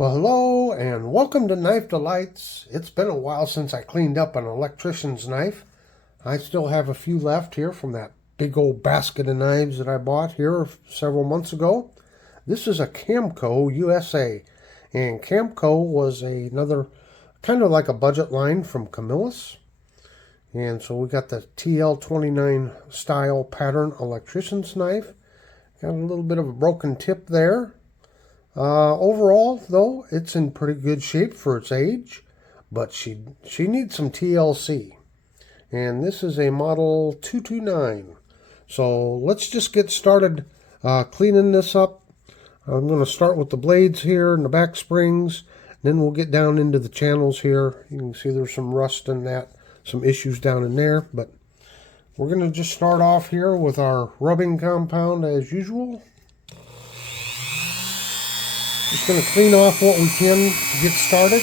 Well, hello and welcome to Knife Delights. It's been a while since I cleaned up an electrician's knife. I still have a few left here from that big old basket of knives that I bought here several months ago. This is a CAMCO USA, and CAMCO was another kind of like a budget line from Camillus. And so we got the TL29 style pattern electrician's knife. Got a little bit of a broken tip there. Overall, though, it's in pretty good shape for its age, but she needs some TLC. And this is a model 229. So let's just get started cleaning this up. I'm going to start with the blades here and the back springs. Then we'll get down into the channels here. You can see there's some rust in that, some issues down in there. But we're going to just start off here with our rubbing compound as usual. Just going to clean off what we can to get started.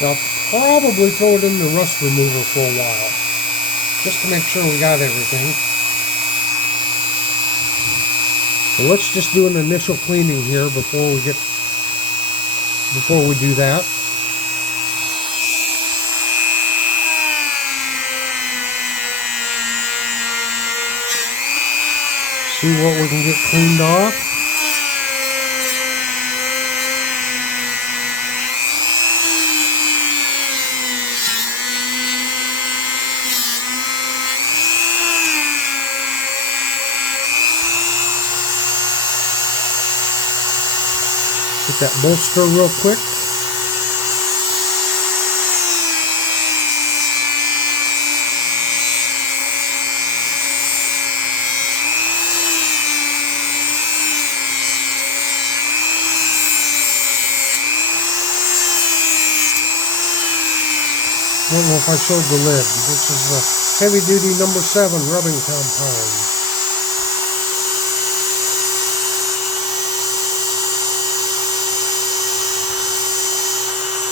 I'll probably throw it in the rust remover for a while, just to make sure we got everything. So let's just do an initial cleaning here before we do that. See what we can get cleaned off. Get that bolster real quick. I don't know if I showed the lid. This is the heavy duty number 7 rubbing compound.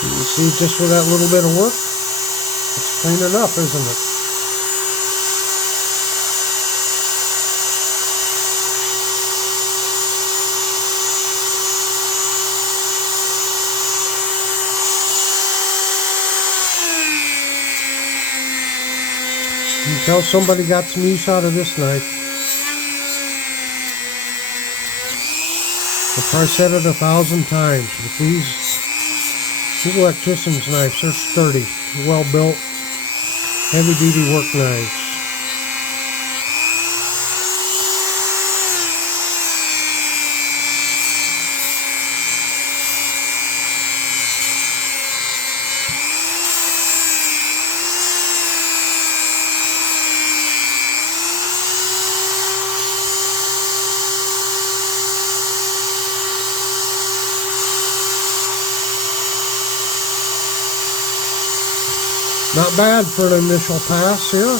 You see, just with that little bit of work, it's clean enough, isn't it? You can tell somebody got some use out of this knife. I've probably said it 1,000 times, but these electrician's knives are sturdy, well built, heavy duty work knives. Not bad for an initial pass here.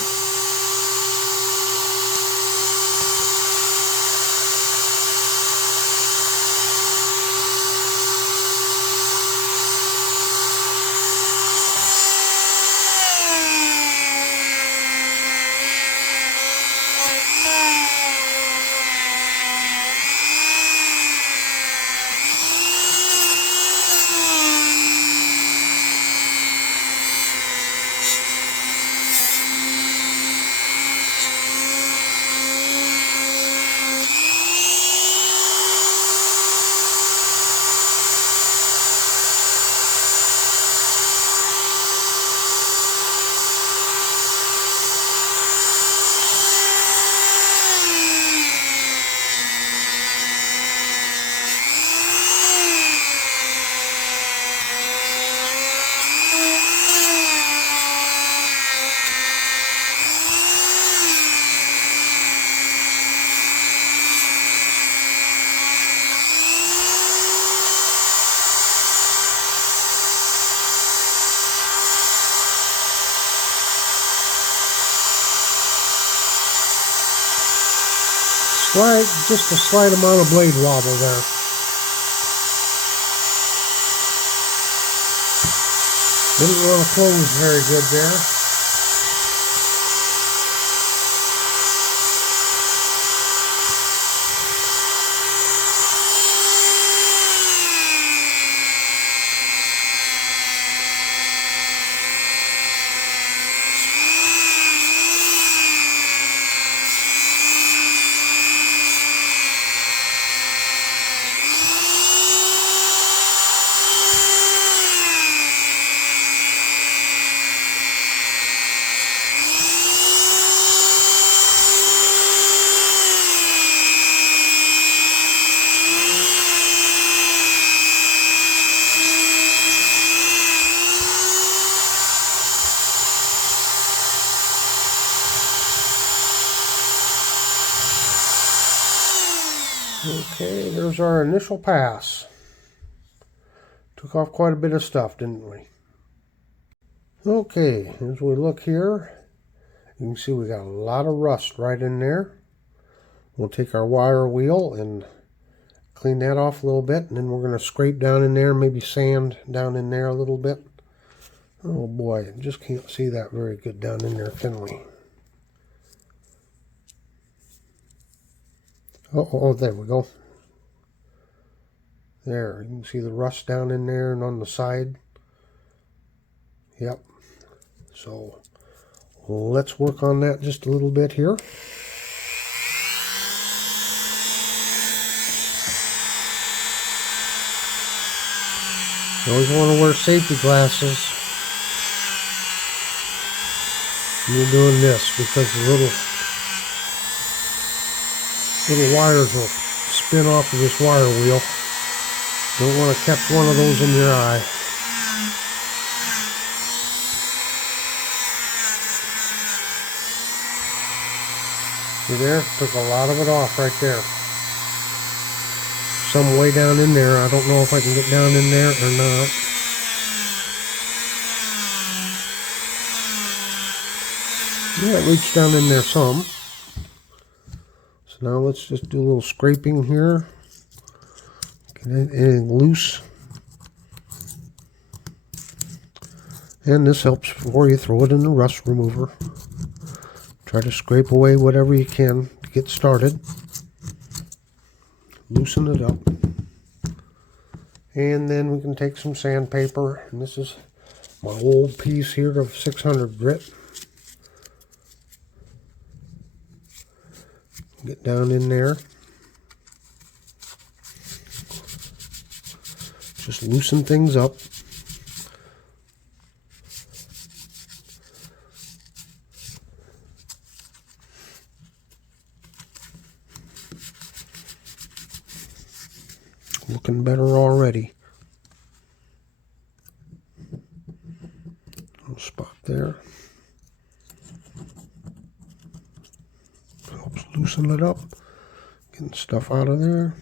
Just a slight amount of blade wobble there. Didn't want to close very good there. Okay, there's our initial pass. Took off quite a bit of stuff, didn't we? Okay, as we look here, you can see we got a lot of rust right in there. We'll take our wire wheel and clean that off a little bit, and then we're going to scrape down in there, maybe sand down in there a little bit. Oh boy, just can't see that very good down in there, can we? Oh, there we go. There, you can see the rust down in there and on the side. Yep. So let's work on that just a little bit here. You always want to wear safety glasses when you're doing this, because the little wires will spin off of this wire wheel. Don't want to catch one of those in your eye. See there? Took a lot of it off right there. Some way down in there. I don't know if I can get down in there or not. Yeah, it reached down in there some. So now let's just do a little scraping here. Get anything loose. And this helps before you throw it in the rust remover. Try to scrape away whatever you can to get started. Loosen it up. And then we can take some sandpaper. And this is my old piece here of 600 grit. Get down in there. Just loosen things up. Looking better already. Little spot there. Helps loosen it up. Getting stuff out of there.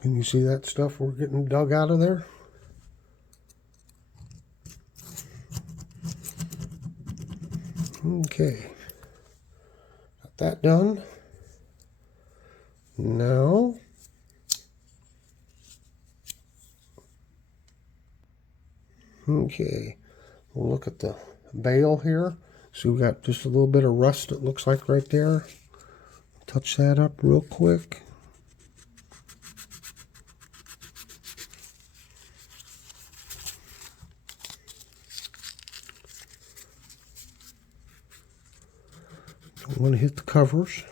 Can you see that stuff we're getting dug out of there? Okay. Got that done. Now, okay, we'll look at the bale here. So we got just a little bit of rust, it looks like, right there. Touch that up real quick. Don't want to hit the covers.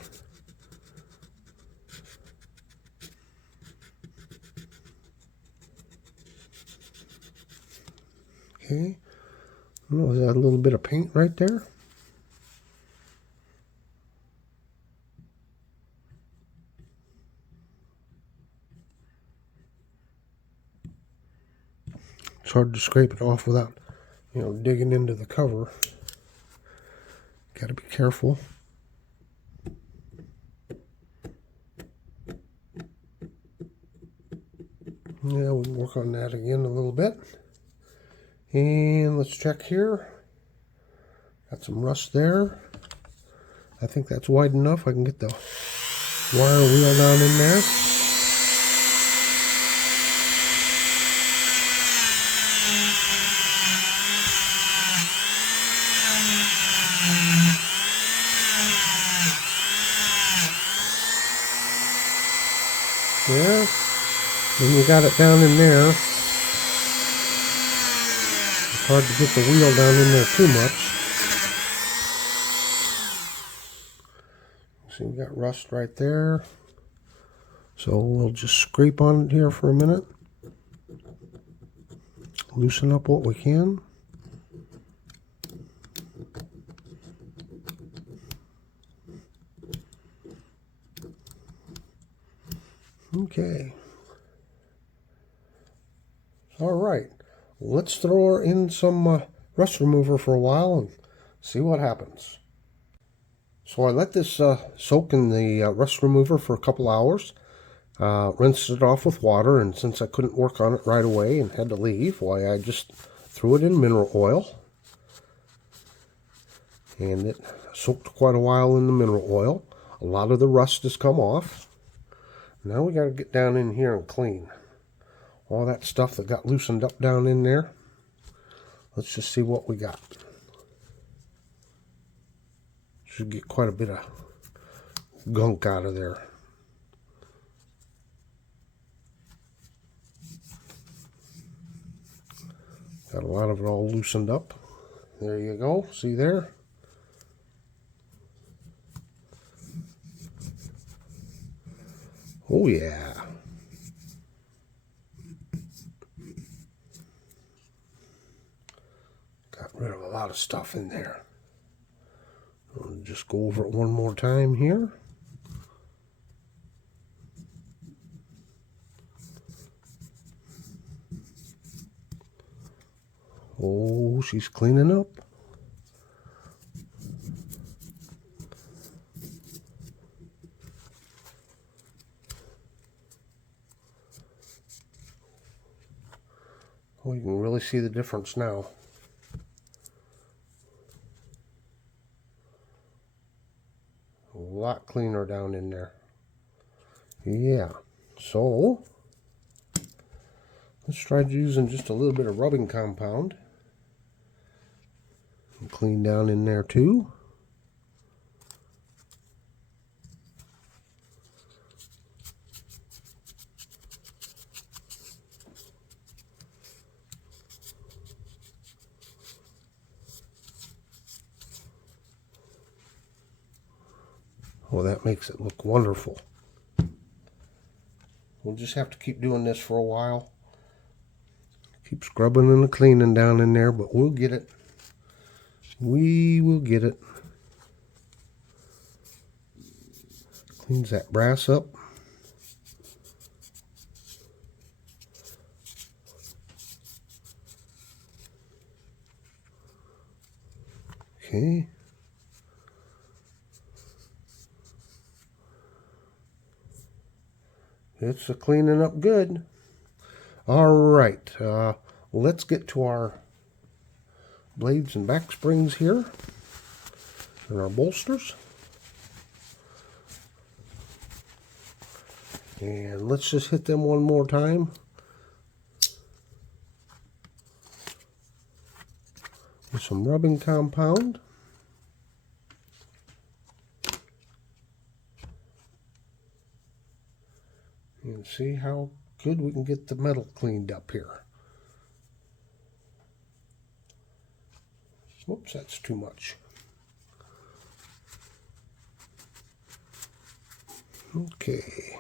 Okay, oh, is that a little bit of paint right there? It's hard to scrape it off without, digging into the cover. Got to be careful. Yeah, we'll work on that again a little bit. And let's check here. Got some rust there. I think that's wide enough. I can get the wire wheel down in there. There. Then we got it down in there. Hard to get the wheel down in there too much. See, we got rust right there. So we'll just scrape on it here for a minute. Loosen up what we can. Okay. All right. Let's throw in some rust remover for a while and see what happens. So I let this soak in the rust remover for a couple hours. Rinsed it off with water, and since I couldn't work on it right away and had to leave, why I just threw it in mineral oil. And it soaked quite a while in the mineral oil. A lot of the rust has come off. Now we got to get down in here and clean all that stuff that got loosened up down in there. Let's just see what we got. Should get quite a bit of gunk out of there. Got a lot of it all loosened up. There you go. See there? Oh yeah. Got rid of a lot of stuff in there. I'll just go over it one more time here. Oh, she's cleaning up. Oh, you can really see the difference now. A lot cleaner down in there. Yeah, so let's try using just a little bit of rubbing compound. And clean down in there too. Oh, that makes it look wonderful. We'll just have to keep doing this for a while. Keep scrubbing and cleaning down in there, but we'll get it. We will get it. Cleans that brass up. Okay. It's a cleaning up good. All right. Let's get to our blades and back springs here and our bolsters. And let's just hit them one more time. With some rubbing compound. And see how good we can get the metal cleaned up here. Whoops, that's too much. Okay.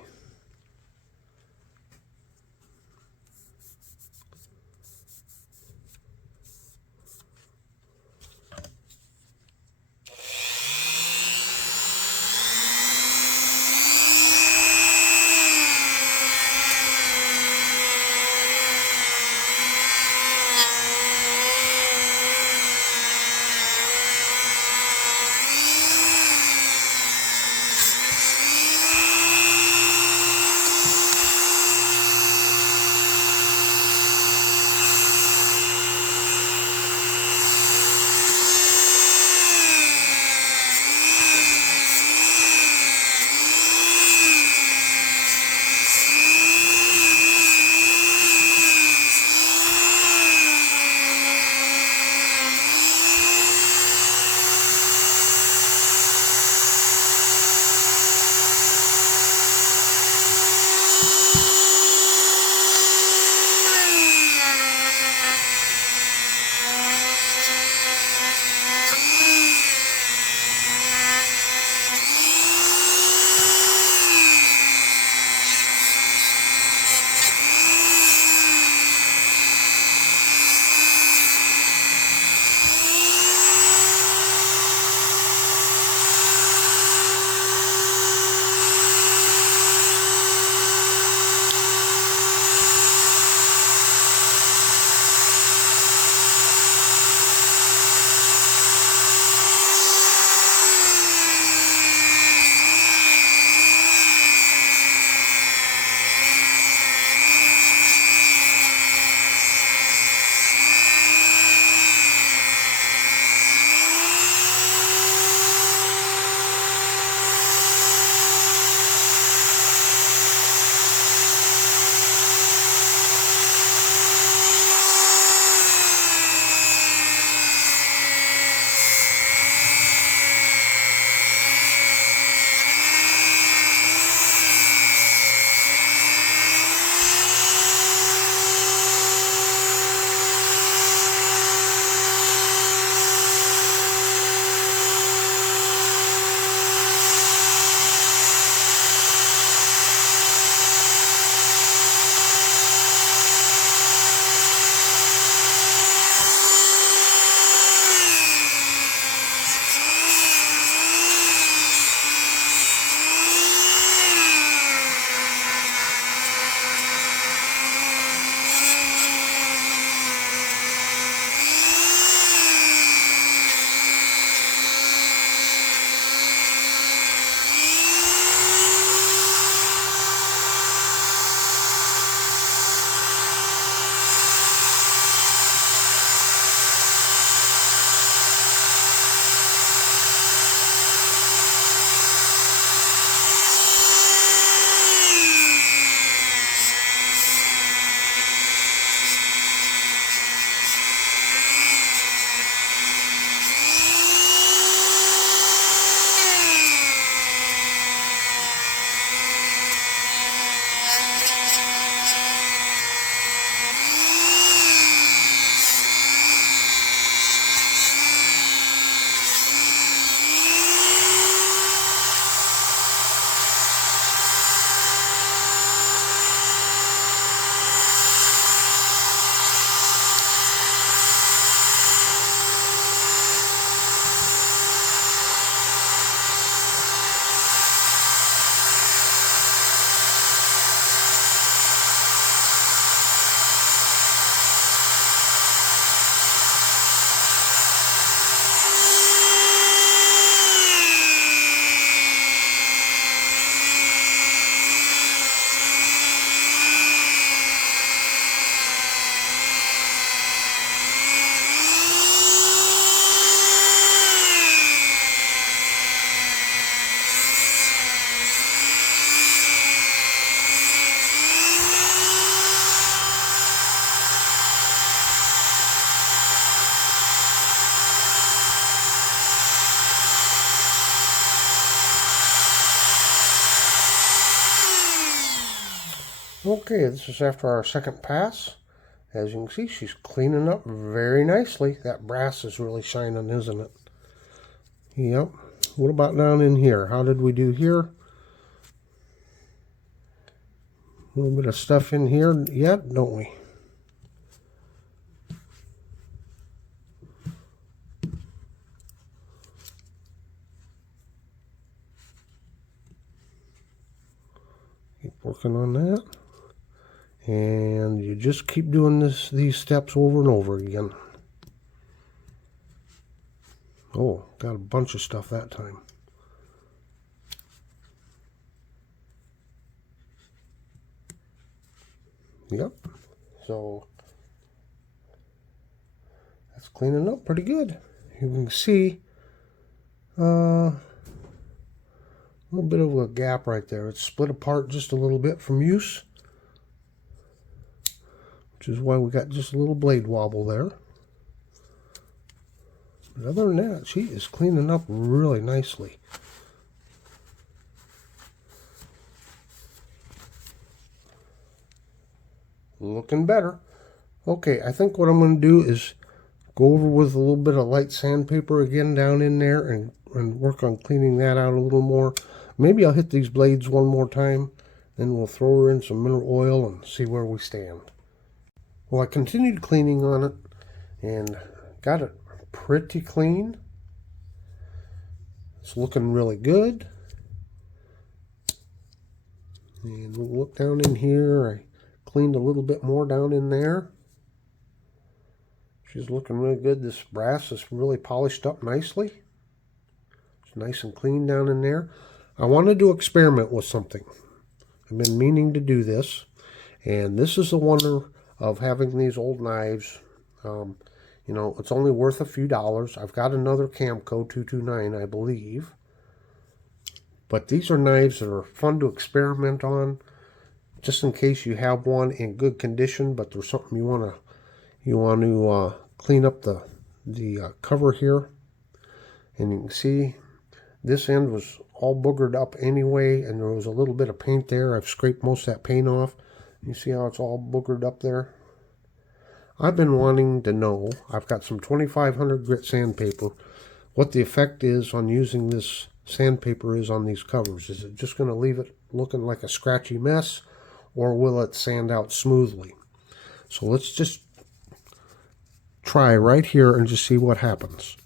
Okay, this is after our second pass. As you can see, she's cleaning up very nicely. That brass is really shining, isn't it? Yep. What about down in here? How did we do here? A little bit of stuff in here yet, don't we? Keep working on that. And you just keep doing these steps over and over again. Oh, got a bunch of stuff that time. Yep. So that's cleaning up pretty good. You can see a little bit of a gap right there. It's split apart just a little bit from use, which is why we got just a little blade wobble there. But other than that, she is cleaning up really nicely. Looking better. Okay, I think what I'm going to do is go over with a little bit of light sandpaper again down in there and work on cleaning that out a little more. Maybe I'll hit these blades one more time, then we'll throw her in some mineral oil and see where we stand. Well, I continued cleaning on it and got it pretty clean. It's looking really good. And we'll look down in here. I cleaned a little bit more down in there. She's looking really good. This brass is really polished up nicely. It's nice and clean down in there. I wanted to experiment with something. I've been meaning to do this. And this is the wonder of having these old knives. You know, it's only worth a few dollars. I've got another CAMCO 229, I believe. But these are knives that are fun to experiment on, just in case you have one in good condition, but there's something you want to clean up the cover here. And you can see this end was all boogered up anyway, and there was a little bit of paint there. I've scraped most of that paint off. You see how it's all boogered up there? I've been wanting to know, I've got some 2500 grit sandpaper, what the effect is on using this sandpaper is on these covers. Is it just going to leave it looking like a scratchy mess, or will it sand out smoothly? So let's just try right here and just see what happens.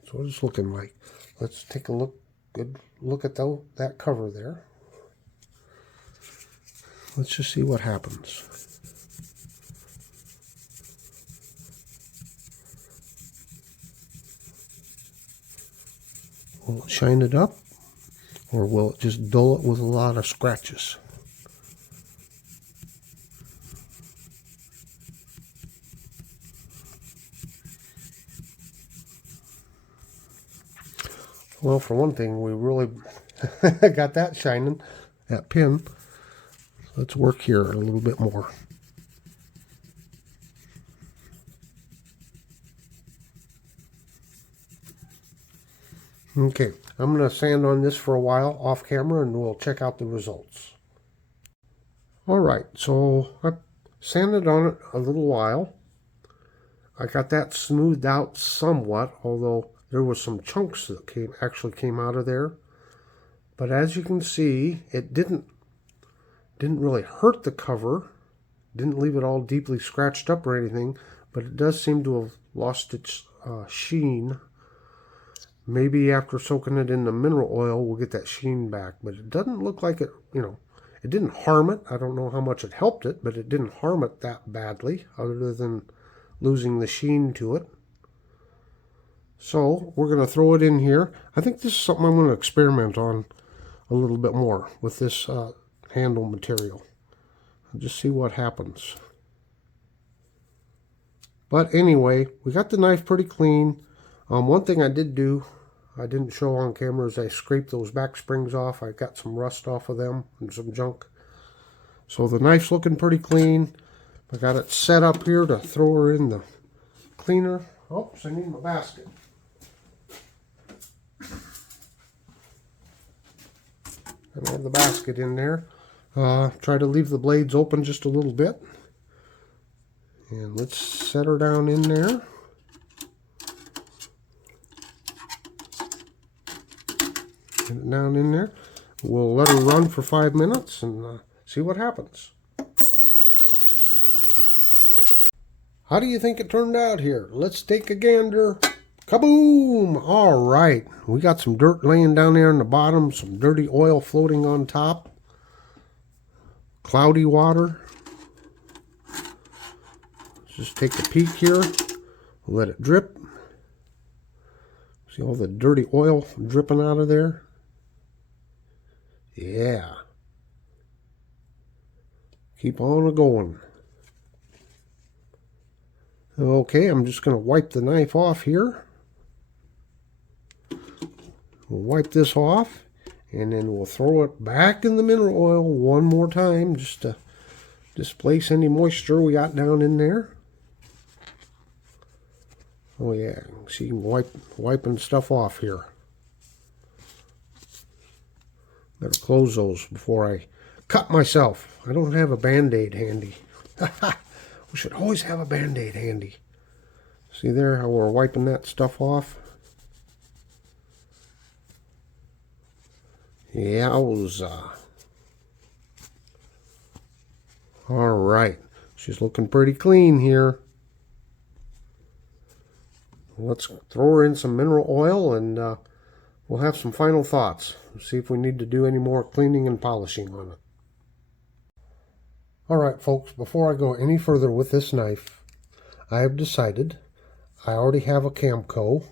That's what it's looking like. Let's take a good look at that cover there. Let's just see what happens. Will it shine it up, or will it just dull it with a lot of scratches? Well, for one thing, we really got that shining, that pin. Let's work here a little bit more. Okay, I'm going to sand on this for a while off camera and we'll check out the results. Alright, so I sanded on it a little while. I got that smoothed out somewhat, although there was some chunks that actually came out of there. But as you can see, it didn't really hurt the cover. Didn't leave it all deeply scratched up or anything, but it does seem to have lost its sheen. Maybe after soaking it in the mineral oil, we'll get that sheen back. But it doesn't look like it, it didn't harm it. I don't know how much it helped it, but it didn't harm it that badly, other than losing the sheen to it. So we're going to throw it in here. I think this is something I'm going to experiment on a little bit more with this handle material. Just see what happens. But anyway, we got the knife pretty clean. One thing I did do, I didn't show on camera, is I scraped those back springs off. I got some rust off of them and some junk. So the knife's looking pretty clean. I got it set up here to throw her in the cleaner. Oops, I need my basket. And I have the basket in there. Try to leave the blades open just a little bit. And let's set her down in there. Get it down in there. We'll let her run for 5 minutes and see what happens. How do you think it turned out here? Let's take a gander. Kaboom! All right, we got some dirt laying down there in the bottom, some dirty oil floating on top, cloudy water. Let's just take a peek here, let it drip. See all the dirty oil dripping out of there? Yeah. Keep on going. Okay, I'm just going to wipe the knife off here. We'll wipe this off, and then we'll throw it back in the mineral oil one more time just to displace any moisture we got down in there. Oh yeah, see, wiping stuff off here. Better close those before I cut myself. I don't have a Band-Aid handy. We should always have a Band-Aid handy. See there how we're wiping that stuff off? Yowza. All right, she's looking pretty clean here. Let's throw her in some mineral oil and we'll have some final thoughts. See if we need to do any more cleaning and polishing on it. All right, folks, before I go any further with this knife, I have decided I already have a CAMCO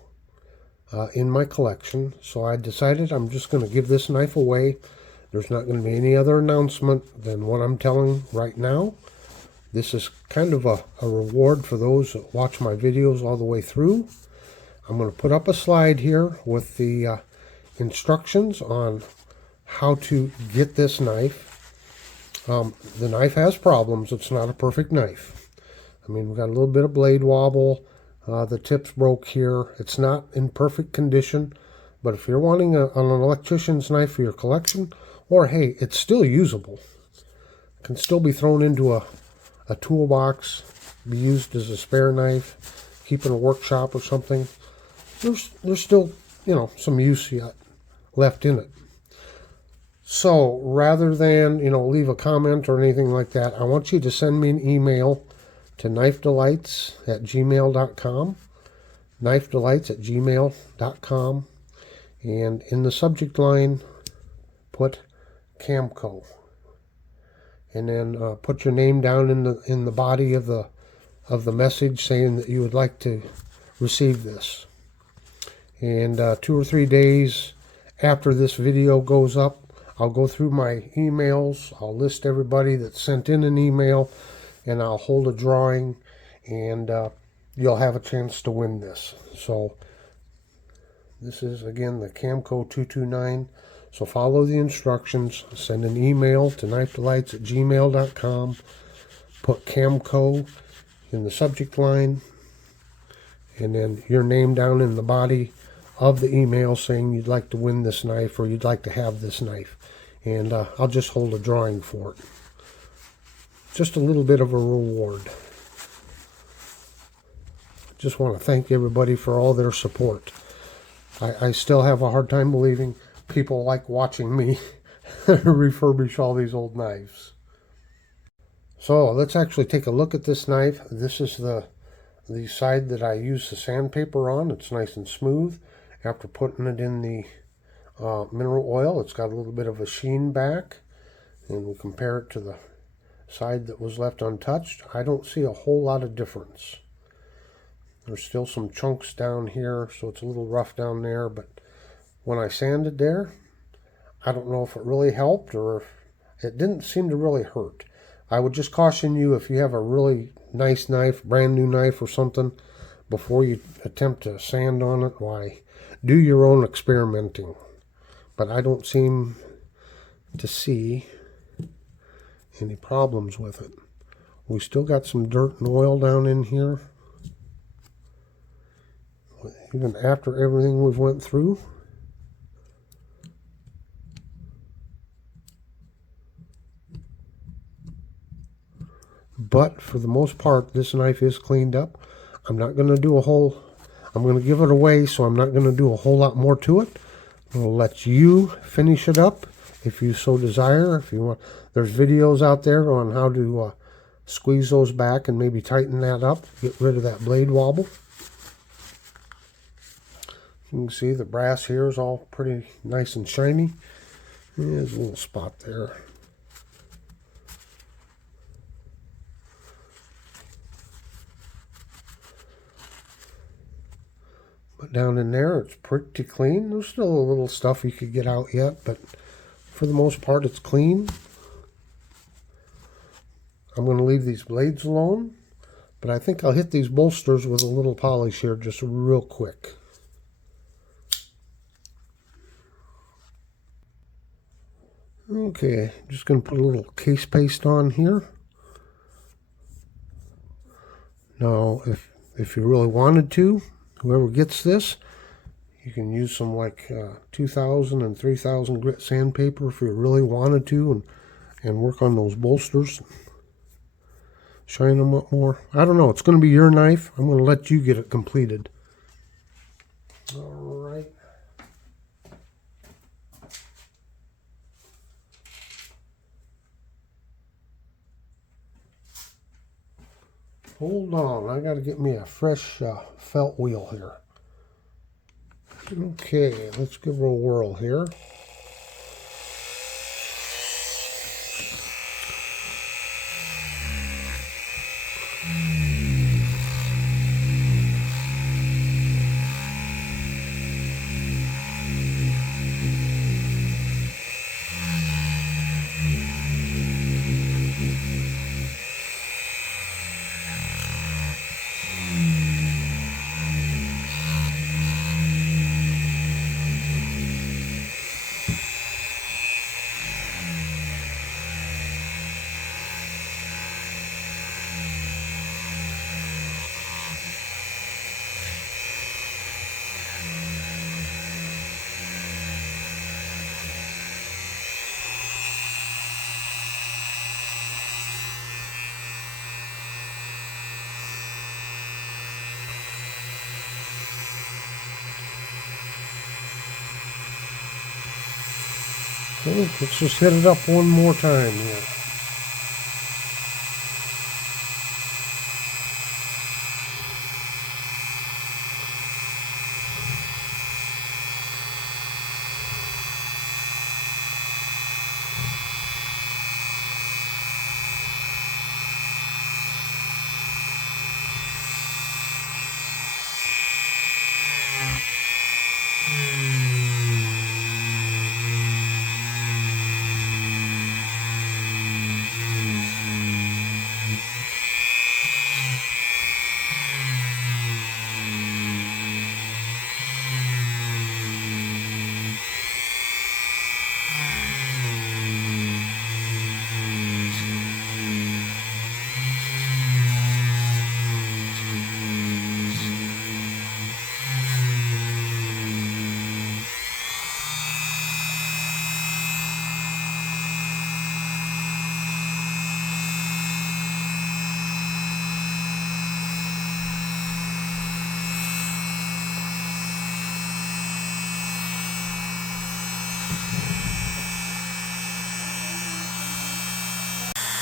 in my collection, so I decided I'm just going to give this knife away. There's not going to be any other announcement than what I'm telling right now. This is kind of a reward for those that watch my videos all the way through. I'm going to put up a slide here with the instructions on how to get this knife. The knife has problems. It's not a perfect knife. I mean, we've got a little bit of blade wobble. The tips broke here. It's not in perfect condition, but if you're wanting an electrician's knife for your collection, or hey, it's still usable. It can still be thrown into a toolbox, be used as a spare knife, keep in a workshop or something. There's still, you know, some use yet left in it. So rather than, you know, leave a comment or anything like that, I want you to send me an email to knifedelights@gmail.com, knifedelights@gmail.com, and in the subject line, put CAMCO, and then put your name down in the body of the message saying that you would like to receive this. And 2 or 3 days after this video goes up, I'll go through my emails. I'll list everybody that sent in an email, and I'll hold a drawing, and you'll have a chance to win this. So this is, again, the CAMCO 229. So follow the instructions. Send an email to knifedelights@gmail.com. Put CAMCO in the subject line, and then your name down in the body of the email saying you'd like to win this knife or you'd like to have this knife. And I'll just hold a drawing for it. Just a little bit of a reward. Just want to thank everybody for all their support. I still have a hard time believing people like watching me refurbish all these old knives. So let's actually take a look at this knife. This is the side that I use the sandpaper on. It's nice and smooth. After putting it in the mineral oil, it's got a little bit of a sheen back, and we compare it to the side that was left untouched. I don't see a whole lot of difference. There's still some chunks down here, so it's a little rough down there, but when I sanded there, I don't know if it really helped or if it didn't seem to really hurt. I would just caution you, if you have a really nice knife, brand new knife or something, before you attempt to sand on it, why, do your own experimenting. But I don't seem to see any problems with it. We still got some dirt and oil down in here, even after everything we've went through. But for the most part, this knife is cleaned up. I'm not going to do I'm going to give it away, so I'm not going to do a whole lot more to it. I'm going to let you finish it up if you so desire. If you want, there's videos out there on how to squeeze those back and maybe tighten that up, get rid of that blade wobble. You can see the brass here is all pretty nice and shiny. There's a little spot there. But down in there, it's pretty clean. There's still a little stuff you could get out yet, but for the most part, it's clean. I'm going to leave these blades alone, but I think I'll hit these bolsters with a little polish here just real quick. Okay, just going to put a little case paste on here. Now, if you really wanted to, whoever gets this, you can use some like 2,000 and 3,000 grit sandpaper if you really wanted to, and work on those bolsters. Shine them up more. I don't know. It's going to be your knife. I'm going to let you get it completed. All right. Hold on. I got to get me a fresh felt wheel here. Okay, let's give her a whirl here. Okay, let's just hit it up one more time here.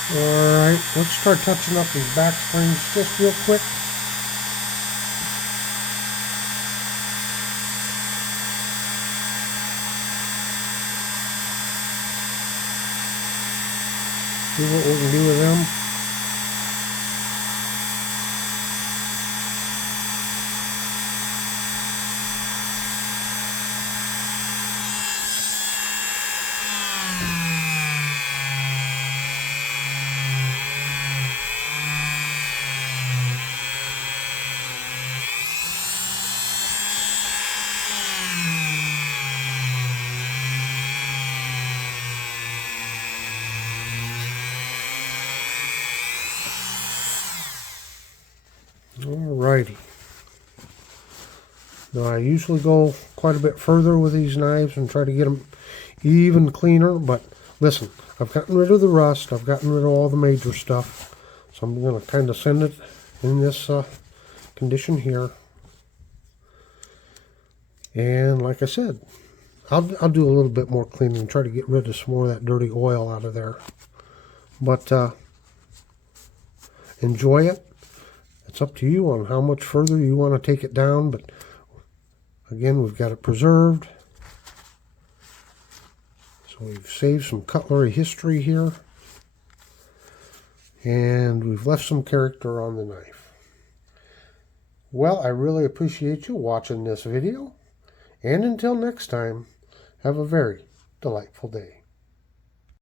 Alright, let's start touching up these back springs just real quick. See what we can do with them. Alrighty. Now I usually go quite a bit further with these knives and try to get them even cleaner, but listen, I've gotten rid of the rust, I've gotten rid of all the major stuff, so I'm going to kind of send it in this condition here. And like I said, I'll do a little bit more cleaning and try to get rid of some more of that dirty oil out of there. But enjoy it. It's up to you on how much further you want to take it down, but again, we've got it preserved. So we've saved some cutlery history here. And we've left some character on the knife. Well, I really appreciate you watching this video. And until next time, have a very delightful day.